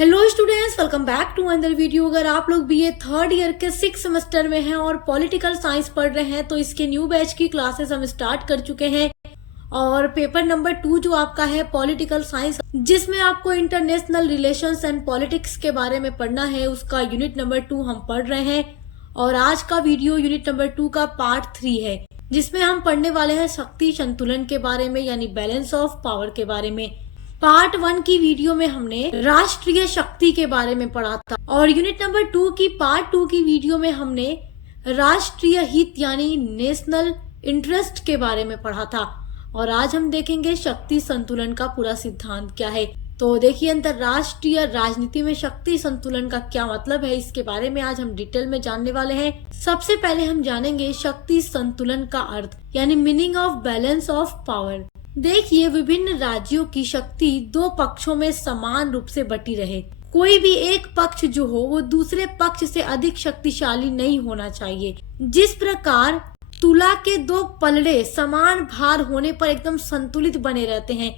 Hello students, welcome back to another video. अगर आप लोग बीए थर्ड ईयर के 6 सेमेस्टर में हैं और पॉलिटिकल साइंस पढ़ रहे हैं तो इसके न्यू बैच की क्लासेस हम स्टार्ट कर चुके हैं। और पेपर नंबर 2 जो आपका है पॉलिटिकल साइंस, जिसमें आपको इंटरनेशनल रिलेशंस एंड पॉलिटिक्स के बारे में पढ़ना है, उसका यूनिट नंबर 2 हम पढ़ रहे हैं। और आज का वीडियो यूनिट नंबर 2 का पार्ट 3 है, जिसमें हम पढ़ने वाले हैं शक्ति संतुलन के बारे में, यानी बैलेंस ऑफ पावर के बारे में। पार्ट 1 की वीडियो में हमने राष्ट्रीय शक्ति के बारे में पढ़ा था और यूनिट नंबर 2 की पार्ट 2 की वीडियो में हमने राष्ट्रीय हित यानी नेशनल इंटरेस्ट के बारे में पढ़ा था। और आज हम देखेंगे शक्ति संतुलन का पूरा सिद्धांत क्या है। तो देखिए, अंतरराष्ट्रीय राजनीति में शक्ति संतुलन का क्या मतलब है, इसके बारे में आज हम डिटेल में जानने वाले हैं। सबसे पहले हम जानेंगे शक्ति संतुलन का अर्थ यानी meaning of balance of power. देखिए, विभिन्न राज्यों की शक्ति दो पक्षों में समान रूप से बटी रहे। कोई भी एक पक्ष जो हो वो दूसरे पक्ष से अधिक शक्तिशाली नहीं होना चाहिए। जिस प्रकार तुला के दो पलड़े समान भार होने पर एकदम संतुलित बने रहते हैं,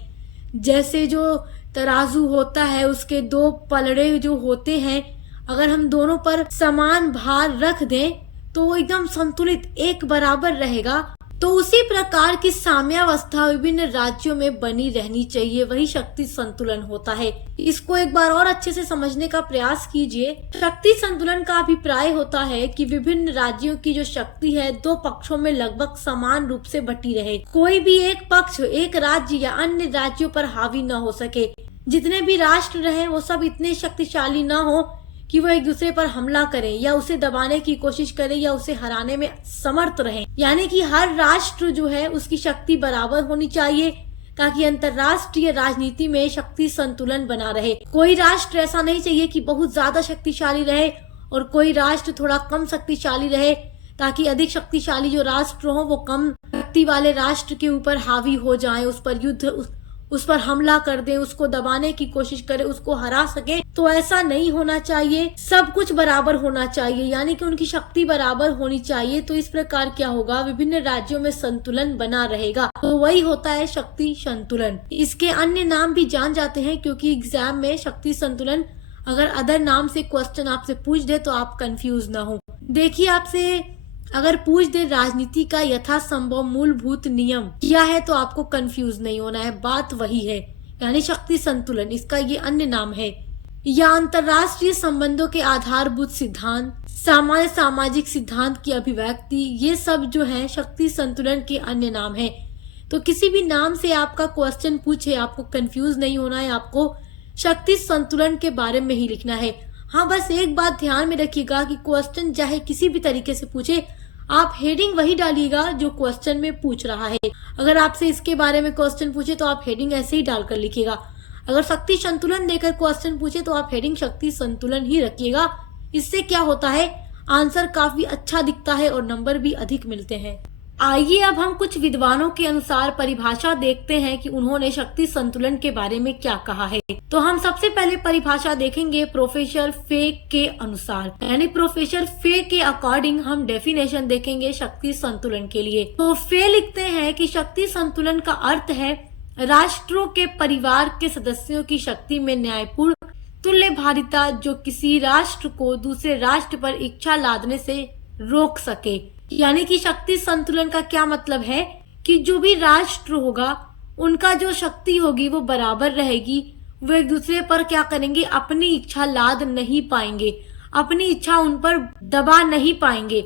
जैसे जो तराजू होता है उसके दो पलड़े जो होते हैं, अगर हम दोनों पर समान भार रख दें तो वो एकदम संतुलित एक बराबर रहेगा। तो उसी प्रकार की साम्यावस्था विभिन्न राज्यों में बनी रहनी चाहिए, वही शक्ति संतुलन होता है। इसको एक बार और अच्छे से समझने का प्रयास कीजिए। शक्ति संतुलन का अभिप्राय होता है कि विभिन्न राज्यों की जो शक्ति है दो पक्षों में लगभग समान रूप से बटी रहे। कोई भी एक पक्ष एक राज्य या अन्य राज्यों पर हावी न हो सके। जितने भी राष्ट्र रहे वो सब इतने शक्तिशाली न हो कि वो एक दूसरे पर हमला करें या उसे दबाने की कोशिश करें या उसे हराने में समर्थ रहें। यानी कि हर राष्ट्र जो है उसकी शक्ति बराबर होनी चाहिए ताकि अंतरराष्ट्रीय राजनीति में शक्ति संतुलन बना रहे। कोई राष्ट्र ऐसा नहीं चाहिए कि बहुत ज्यादा शक्तिशाली रहे और कोई राष्ट्र थोड़ा कम शक्तिशाली रहे, ताकि अधिक शक्तिशाली जो राष्ट्र हो वो कम शक्ति वाले राष्ट्र के ऊपर हावी हो जाए, उस पर युद्ध उस पर हमला कर दे, उसको दबाने की कोशिश करे, उसको हरा सके। तो ऐसा नहीं होना चाहिए। सब कुछ बराबर होना चाहिए, यानी कि उनकी शक्ति बराबर होनी चाहिए। तो इस प्रकार क्या होगा, विभिन्न राज्यों में संतुलन बना रहेगा। तो वही होता है शक्ति संतुलन। इसके अन्य नाम भी जान जाते हैं, क्योंकि एग्जाम में शक्ति संतुलन अगर अदर नाम से क्वेश्चन आपसे पूछ दे तो आप कंफ्यूज ना हो। देखिए, आपसे अगर पूछ दे राजनीति का यथासंभव मूलभूत नियम क्या है तो आपको कंफ्यूज नहीं होना है, बात वही है, यानी शक्ति संतुलन, इसका ये अन्य नाम है। या अंतरराष्ट्रीय संबंधों के आधारभूत सिद्धांत, सामान्य सामाजिक सिद्धांत की अभिव्यक्ति, ये सब जो है शक्ति संतुलन के अन्य नाम है। तो किसी भी नाम से आपका क्वेश्चन पूछे आपको कंफ्यूज नहीं होना है, आपको शक्ति संतुलन के बारे में ही लिखना है। हाँ, बस एक बात ध्यान में रखिएगा कि क्वेश्चन चाहे किसी भी तरीके से पूछे, आप हेडिंग वही डालिएगा जो क्वेश्चन में पूछ रहा है। अगर आपसे इसके बारे में क्वेश्चन पूछे तो आप हेडिंग ऐसे ही डालकर लिखिएगा। अगर शक्ति संतुलन देकर क्वेश्चन पूछे तो आप हेडिंग शक्ति संतुलन ही रखिएगा। इससे क्या होता है, आंसर काफी अच्छा दिखता है और नंबर भी अधिक मिलते हैं। आइए अब हम कुछ विद्वानों के अनुसार परिभाषा देखते हैं कि उन्होंने शक्ति संतुलन के बारे में क्या कहा है। तो हम सबसे पहले परिभाषा देखेंगे प्रोफेसर फे के अनुसार, यानी प्रोफेसर फे के अकॉर्डिंग हम डेफिनेशन देखेंगे शक्ति संतुलन के लिए। तो फे लिखते हैं कि शक्ति संतुलन का अर्थ है राष्ट्रों के परिवार के सदस्यों की शक्ति में न्यायपूर्ण तुल्यभारिता, जो किसी राष्ट्र को दूसरे राष्ट्र पर इच्छा लादने से रोक सके। यानी कि शक्ति संतुलन का क्या मतलब है कि जो भी राष्ट्र होगा उनका जो शक्ति होगी वो बराबर रहेगी। वो एक दूसरे पर क्या करेंगे, अपनी इच्छा लाद नहीं पाएंगे, अपनी इच्छा उन पर दबा नहीं पाएंगे।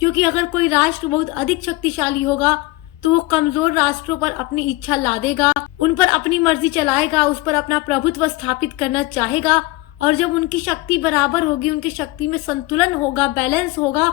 क्योंकि अगर कोई राष्ट्र बहुत अधिक शक्तिशाली होगा तो वो कमजोर राष्ट्रों पर अपनी इच्छा लादेगा, उन पर अपनी मर्जी चलाएगा, उस पर अपना प्रभुत्व स्थापित करना चाहेगा। और जब उनकी शक्ति बराबर होगी, उनकी शक्ति में संतुलन होगा, बैलेंस होगा,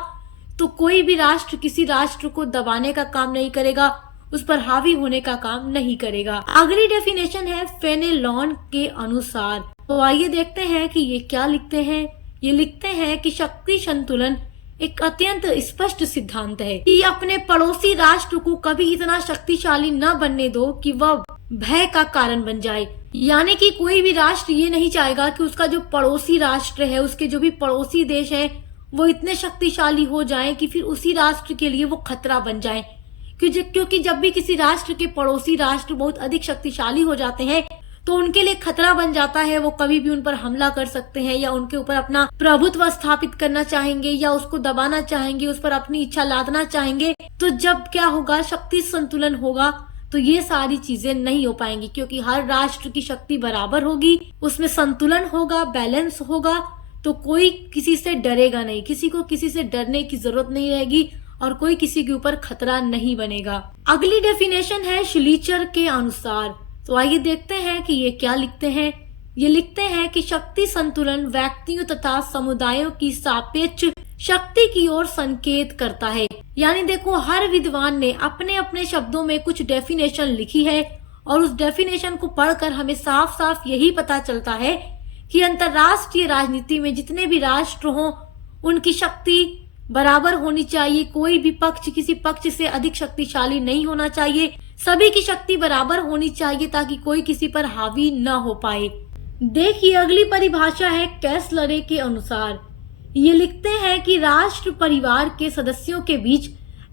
तो कोई भी राष्ट्र किसी राष्ट्र को दबाने का काम नहीं करेगा, उस पर हावी होने का काम नहीं करेगा। अगली डेफिनेशन है फेनेलॉन के अनुसार। तो आइए देखते हैं कि ये क्या लिखते हैं। ये लिखते हैं कि शक्ति संतुलन एक अत्यंत स्पष्ट सिद्धांत है कि अपने पड़ोसी राष्ट्र को कभी इतना शक्तिशाली न बनने दो कि वह भय का कारण बन जाए। यानी कि कोई भी राष्ट्र ये नहीं चाहेगा कि उसका जो पड़ोसी राष्ट्र है, उसके जो भी पड़ोसी देश है, वो इतने शक्तिशाली हो जाएं कि फिर उसी राष्ट्र के लिए वो खतरा बन जाएं। क्योंकि जब भी किसी राष्ट्र के पड़ोसी राष्ट्र बहुत अधिक शक्तिशाली हो जाते हैं तो उनके लिए खतरा बन जाता है। वो कभी भी उन पर हमला कर सकते हैं या उनके ऊपर अपना प्रभुत्व स्थापित करना चाहेंगे या उसको दबाना चाहेंगे, उस पर अपनी इच्छा लादना चाहेंगे। तो जब क्या होगा, शक्ति संतुलन होगा तो ये सारी चीजें नहीं हो पाएंगी, क्योंकि हर राष्ट्र की शक्ति बराबर होगी, उसमें संतुलन होगा, बैलेंस होगा। तो कोई किसी से डरेगा नहीं, किसी को किसी से डरने की जरूरत नहीं रहेगी और कोई किसी के ऊपर खतरा नहीं बनेगा। अगली डेफिनेशन है श्लिचर के अनुसार। तो आइए देखते हैं कि ये क्या लिखते हैं। ये लिखते हैं कि शक्ति संतुलन व्यक्तियों तथा समुदायों की सापेक्ष शक्ति की ओर संकेत करता है। यानी देखो, हर विद्वान ने अपने अपने शब्दों में कुछ डेफिनेशन लिखी है और उस डेफिनेशन को पढ़कर हमें साफ साफ यही पता चलता है कि अंतरराष्ट्रीय राजनीति में जितने भी राष्ट्र हों उनकी शक्ति बराबर होनी चाहिए। कोई भी पक्ष किसी पक्ष से अधिक शक्तिशाली नहीं होना चाहिए। सभी की शक्ति बराबर होनी चाहिए ताकि कोई किसी पर हावी न हो पाए। देखिए, अगली परिभाषा है कैसलरे के अनुसार। ये लिखते हैं कि राष्ट्र परिवार के सदस्यों के बीच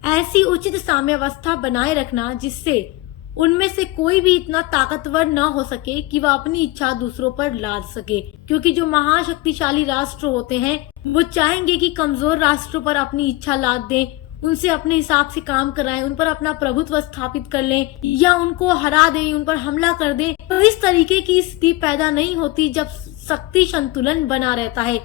ऐसी उचित साम्यावस्था बनाए रखना जिससे उनमें से कोई भी इतना ताकतवर न हो सके कि वह अपनी इच्छा दूसरों पर लाद सके। क्योंकि जो महाशक्तिशाली राष्ट्र होते हैं वो चाहेंगे कि कमजोर राष्ट्रों पर अपनी इच्छा लाद दें, उनसे अपने हिसाब से काम कराएं, उन पर अपना प्रभुत्व स्थापित कर लें या उनको हरा दें, उन पर हमला कर दें। तो इस तरीके की स्थिति पैदा नहीं होती जब शक्ति संतुलन बना रहता है।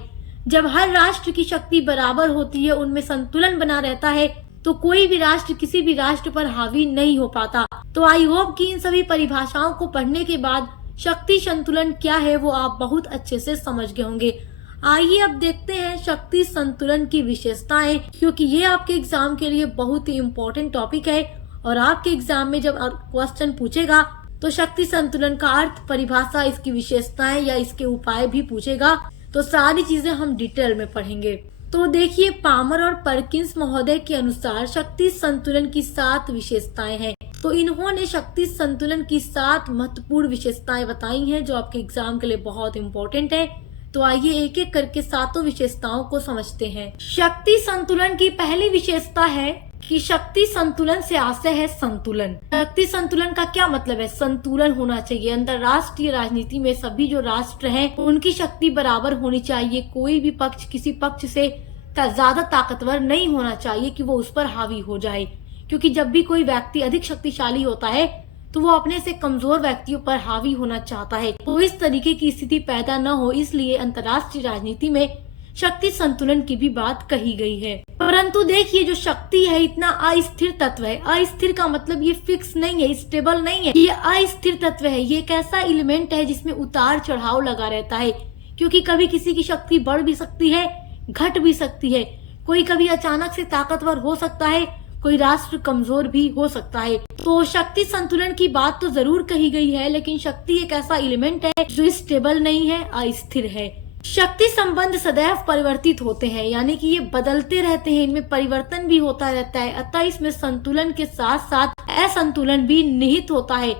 जब हर राष्ट्र की शक्ति बराबर होती है, उनमें संतुलन बना रहता है, तो कोई भी राष्ट्र किसी भी राष्ट्र पर हावी नहीं हो पाता। तो आई होप कि इन सभी परिभाषाओं को पढ़ने के बाद शक्ति संतुलन क्या है वो आप बहुत अच्छे से समझ गए होंगे। आइए अब देखते हैं शक्ति संतुलन की विशेषताएं, क्योंकि ये आपके एग्जाम के लिए बहुत ही इम्पोर्टेंट टॉपिक है और आपके एग्जाम में जब क्वेश्चन पूछेगा तो शक्ति संतुलन का अर्थ, परिभाषा, इसकी विशेषताएं या इसके उपाय भी पूछेगा। तो सारी चीजें हम डिटेल में पढ़ेंगे। तो देखिए, पामर और परकिंस महोदय के अनुसार शक्ति संतुलन की 7 विशेषताएं हैं। तो इन्होंने शक्ति संतुलन की 7 महत्वपूर्ण विशेषताएं बताई हैं जो आपके एग्जाम के लिए बहुत इम्पोर्टेंट है। तो आइए एक एक करके 7 विशेषताओं को समझते हैं। शक्ति संतुलन की पहली विशेषता है कि शक्ति संतुलन से आशय है संतुलन। शक्ति संतुलन का क्या मतलब है? संतुलन होना चाहिए। अंतरराष्ट्रीय राजनीति में सभी जो राष्ट्र हैं उनकी शक्ति बराबर होनी चाहिए। कोई भी पक्ष किसी पक्ष से ज्यादा ताकतवर नहीं होना चाहिए कि वो उस पर हावी हो जाए, क्योंकि जब भी कोई व्यक्ति अधिक शक्तिशाली होता है तो वो अपने से कमजोर व्यक्तियों पर हावी होना चाहता है। तो इस तरीके की स्थिति पैदा न हो, इसलिए अंतरराष्ट्रीय राजनीति में शक्ति संतुलन की भी बात कही गई है। परंतु देखिए, जो शक्ति है इतना अस्थिर तत्व है। अस्थिर का मतलब ये फिक्स नहीं है, स्टेबल नहीं है, ये अस्थिर तत्व है। ये एक ऐसा एलिमेंट है जिसमें उतार चढ़ाव लगा रहता है, क्योंकि कभी किसी की शक्ति बढ़ भी सकती है, घट भी सकती है। कोई कभी अचानक से ताकतवर हो सकता है, कोई राष्ट्र कमजोर भी हो सकता है। तो शक्ति संतुलन की बात तो जरूर कही गई है, लेकिन शक्ति एक ऐसा एलिमेंट है जो स्टेबल नहीं है, अस्थिर है। शक्ति संबंध सदैव परिवर्तित होते हैं, यानी कि ये बदलते रहते हैं, इनमें परिवर्तन भी होता रहता है। अतः इसमें संतुलन के साथ साथ असंतुलन भी निहित होता है।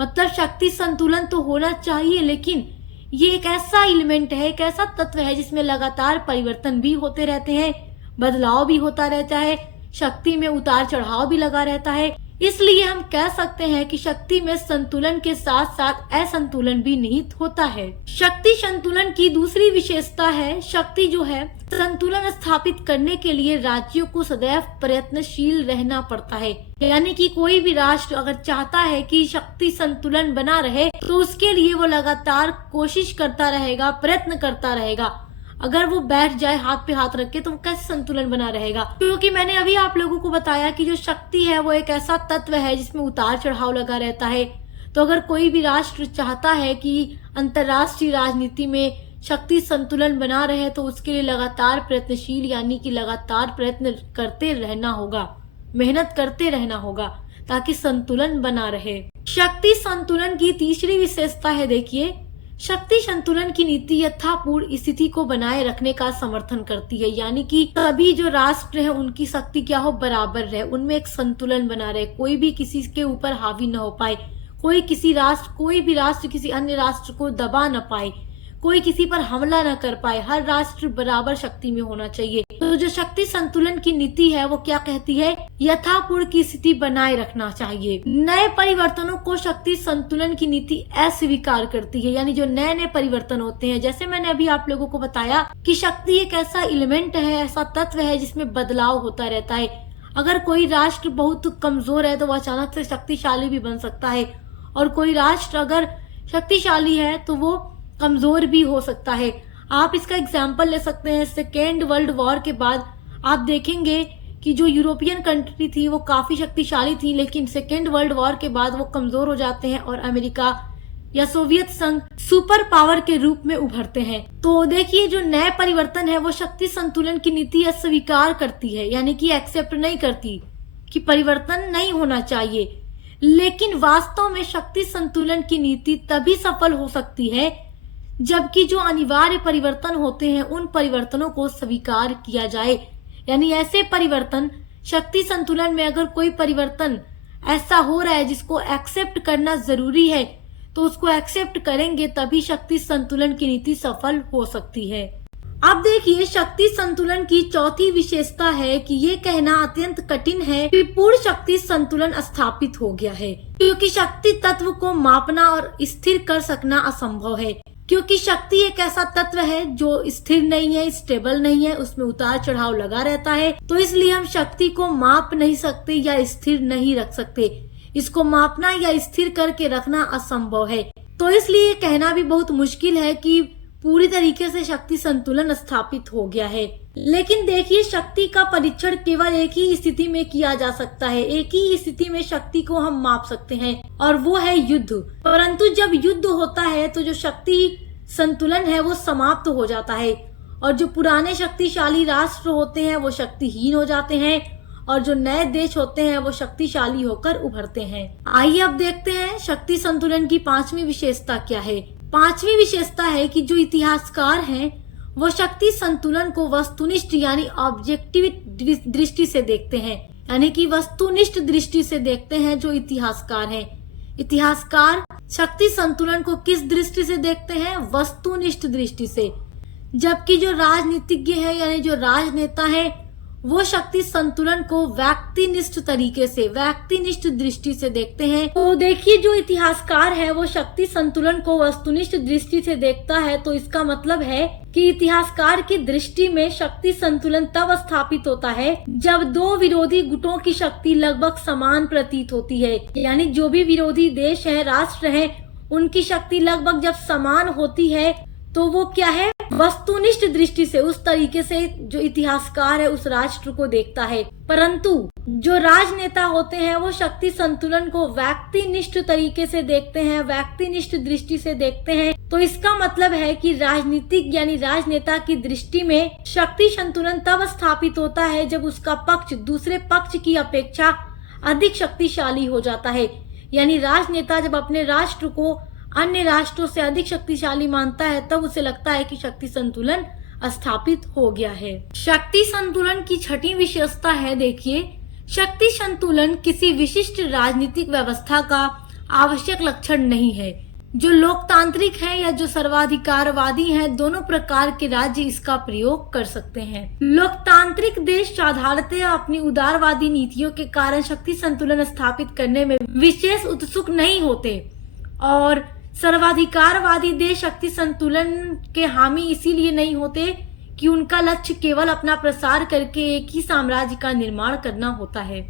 मतलब शक्ति संतुलन तो होना चाहिए, लेकिन ये एक ऐसा एलिमेंट है, एक ऐसा तत्व है जिसमें लगातार परिवर्तन भी होते रहते हैं, बदलाव भी होता रहता है, शक्ति में उतार चढ़ाव भी लगा रहता है। इसलिए हम कह सकते हैं कि शक्ति में संतुलन के साथ साथ असंतुलन भी निहित होता है। शक्ति संतुलन की दूसरी विशेषता है, शक्ति जो है संतुलन स्थापित करने के लिए राज्यों को सदैव प्रयत्नशील रहना पड़ता है। यानी कि कोई भी राष्ट्र अगर चाहता है कि शक्ति संतुलन बना रहे तो उसके लिए वो लगातार कोशिश करता रहेगा, प्रयत्न करता रहेगा। अगर वो बैठ जाए हाथ पे हाथ रख के तो कैसे संतुलन बना रहेगा? क्योंकि मैंने अभी आप लोगों को बताया कि जो शक्ति है वो एक ऐसा तत्व है जिसमें उतार चढ़ाव लगा रहता है। तो अगर कोई भी राष्ट्र चाहता है कि अंतरराष्ट्रीय राजनीति में शक्ति संतुलन बना रहे तो उसके लिए लगातार प्रयत्नशील, यानी कि लगातार प्रयत्न करते रहना होगा, मेहनत करते रहना होगा ताकि संतुलन बना रहे। शक्ति संतुलन की तीसरी विशेषता है, देखिए, शक्ति संतुलन की नीति यथापूर्व स्थिति को बनाए रखने का समर्थन करती है। यानी कि सभी जो राष्ट्र हैं उनकी शक्ति क्या हो, बराबर रहे, उनमें एक संतुलन बना रहे, कोई भी किसी के ऊपर हावी न हो पाए, कोई भी राष्ट्र किसी अन्य राष्ट्र को दबा न पाए, कोई किसी पर हमला न कर पाए, हर राष्ट्र बराबर शक्ति में होना चाहिए। तो जो शक्ति संतुलन की नीति है वो क्या कहती है यथापूर्व की स्थिति बनाए रखना चाहिए। नए परिवर्तनों को शक्ति संतुलन की नीति अस्वीकार करती है, यानी जो नए नए परिवर्तन होते हैं, जैसे मैंने अभी आप लोगों को बताया कि शक्ति एक ऐसा एलिमेंट है, ऐसा तत्व है जिसमें बदलाव होता रहता है। अगर कोई राष्ट्र बहुत कमजोर है तो वह अचानक से शक्तिशाली भी बन सकता है, और कोई राष्ट्र अगर शक्तिशाली है तो वो कमजोर भी हो सकता है। आप इसका एग्जाम्पल ले सकते हैं। सेकेंड वर्ल्ड वॉर के बाद आप देखेंगे कि जो यूरोपियन कंट्री थी वो काफी शक्तिशाली थी, लेकिन सेकेंड वर्ल्ड वॉर के बाद वो कमजोर हो जाते हैं और अमेरिका या सोवियत संघ सुपर पावर के रूप में उभरते हैं। तो देखिए, जो नए परिवर्तन है वो शक्ति संतुलन की नीति अस्वीकार करती है, यानी कि एक्सेप्ट नहीं करती कि परिवर्तन नहीं होना चाहिए। लेकिन वास्तव में शक्ति संतुलन की नीति तभी सफल हो सकती है जबकि जो अनिवार्य परिवर्तन होते हैं उन परिवर्तनों को स्वीकार किया जाए। यानी ऐसे परिवर्तन, शक्ति संतुलन में अगर कोई परिवर्तन ऐसा हो रहा है जिसको एक्सेप्ट करना जरूरी है तो उसको एक्सेप्ट करेंगे, तभी शक्ति संतुलन की नीति सफल हो सकती है। अब देखिए, शक्ति संतुलन की चौथी विशेषता है कि ये कहना अत्यंत कठिन है कि पूर्ण शक्ति संतुलन स्थापित हो गया है, क्योंकि शक्ति तत्व को मापना और स्थिर कर सकना असंभव है। क्योंकि शक्ति एक ऐसा तत्व है जो स्थिर नहीं है, स्टेबल नहीं है, उसमें उतार चढ़ाव लगा रहता है। तो इसलिए हम शक्ति को माप नहीं सकते या स्थिर नहीं रख सकते। इसको मापना या स्थिर करके रखना असंभव है। तो इसलिए कहना भी बहुत मुश्किल है कि पूरी तरीके से शक्ति संतुलन स्थापित हो गया है। लेकिन देखिए, शक्ति का परीक्षण केवल एक ही स्थिति में किया जा सकता है। एक ही स्थिति में शक्ति को हम माप सकते हैं और वो है युद्ध। परंतु जब युद्ध होता है तो जो शक्ति संतुलन है वो समाप्त हो जाता है और जो पुराने शक्तिशाली राष्ट्र होते हैं वो शक्तिहीन हो जाते हैं और जो नए देश होते हैं वो शक्तिशाली होकर उभरते हैं। आइए अब देखते हैं शक्ति संतुलन की पांचवी विशेषता क्या है। पांचवी विशेषता है कि जो इतिहासकार हैं वो शक्ति संतुलन को वस्तुनिष्ठ यानी ऑब्जेक्टिव दृष्टि से देखते हैं, यानी कि वस्तुनिष्ठ दृष्टि से देखते हैं जो इतिहासकार हैं। इतिहासकार शक्ति संतुलन को किस दृष्टि से देखते हैं? वस्तुनिष्ठ दृष्टि से। जबकि जो राजनीतिज्ञ है यानी जो राजनेता है वो शक्ति संतुलन को व्यक्तिनिष्ठ तरीके से, व्यक्तिनिष्ठ दृष्टि से देखते हैं। तो देखिए, जो इतिहासकार है वो शक्ति संतुलन को वस्तुनिष्ठ दृष्टि से देखता है, तो इसका मतलब है कि इतिहासकार की दृष्टि में शक्ति संतुलन तब स्थापित होता है जब दो विरोधी गुटों की शक्ति लगभग समान प्रतीत होती है। यानी जो भी विरोधी देश है, राष्ट्र है, उनकी शक्ति लगभग जब समान होती है तो वो क्या है? वस्तुनिष्ठ दृष्टि से, उस तरीके से जो इतिहासकार है उस राष्ट्र को देखता है। परंतु जो राजनेता होते हैं वो शक्ति संतुलन को व्यक्तिनिष्ठ तरीके से देखते हैं, व्यक्तिनिष्ठ दृष्टि से देखते हैं। तो इसका मतलब है कि राजनीतिक यानी राजनेता की दृष्टि में शक्ति संतुलन तब स्थापित होता है जब उसका पक्ष दूसरे पक्ष की अपेक्षा अधिक शक्तिशाली हो जाता है। यानी राजनेता जब अपने राष्ट्र को अन्य राष्ट्रों से अधिक शक्तिशाली मानता है तब उसे लगता है कि शक्ति संतुलन स्थापित हो गया है। शक्ति संतुलन की छठी विशेषता है, देखिए, शक्ति संतुलन किसी विशिष्ट राजनीतिक व्यवस्था का आवश्यक लक्षण नहीं है। जो लोकतांत्रिक है या जो सर्वाधिकारवादी है, दोनों प्रकार के राज्य इसका प्रयोग कर सकते हैं। लोकतांत्रिक देश साधारणतः अपनी उदारवादी नीतियों के कारण शक्ति संतुलन स्थापित करने में विशेष उत्सुक नहीं होते और सर्वाधिकारवादी देश शक्ति संतुलन के हामी इसीलिए नहीं होते कि उनका लक्ष्य केवल अपना प्रसार करके एक ही साम्राज्य का निर्माण करना होता है।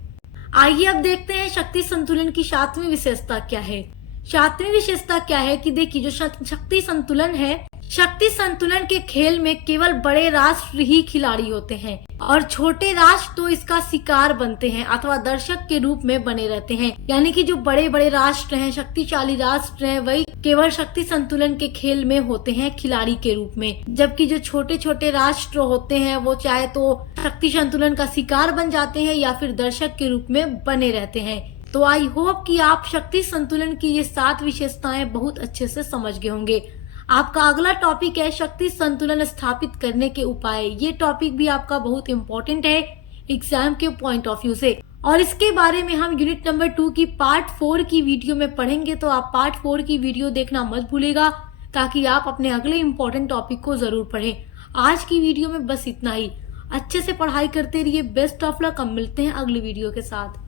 आइए अब देखते हैं शक्ति संतुलन की सातवीं विशेषता क्या है। सातवीं विशेषता क्या है कि देखिए, जो शक्ति संतुलन है, शक्ति संतुलन के खेल में केवल बड़े राष्ट्र ही खिलाड़ी होते हैं और छोटे राष्ट्र तो इसका शिकार बनते हैं अथवा दर्शक के रूप में बने रहते हैं। यानी कि जो बड़े बड़े राष्ट्र हैं, शक्तिशाली राष्ट्र हैं, वही केवल शक्ति संतुलन के खेल में होते हैं खिलाड़ी के रूप में। जबकि जो छोटे छोटे राष्ट्र होते हैं वो चाहे तो शक्ति संतुलन का शिकार बन जाते हैं या फिर दर्शक के रूप में बने रहते हैं। तो आई होप कि आप शक्ति संतुलन की ये 7 विशेषताएं बहुत अच्छे से समझ गए होंगे। आपका अगला टॉपिक है शक्ति संतुलन स्थापित करने के उपाय। ये टॉपिक भी आपका बहुत इम्पोर्टेंट है एग्जाम के पॉइंट ऑफ व्यू से, और इसके बारे में हम यूनिट नंबर 2 की पार्ट 4 की वीडियो में पढ़ेंगे। तो आप पार्ट 4 की वीडियो देखना मत भूलिएगा ताकि आप अपने अगले इम्पोर्टेंट टॉपिक को जरूर पढ़ें। आज की वीडियो में बस इतना ही। अच्छे से पढ़ाई करते रहिए। Best of luck. अब मिलते हैं अगली वीडियो के साथ।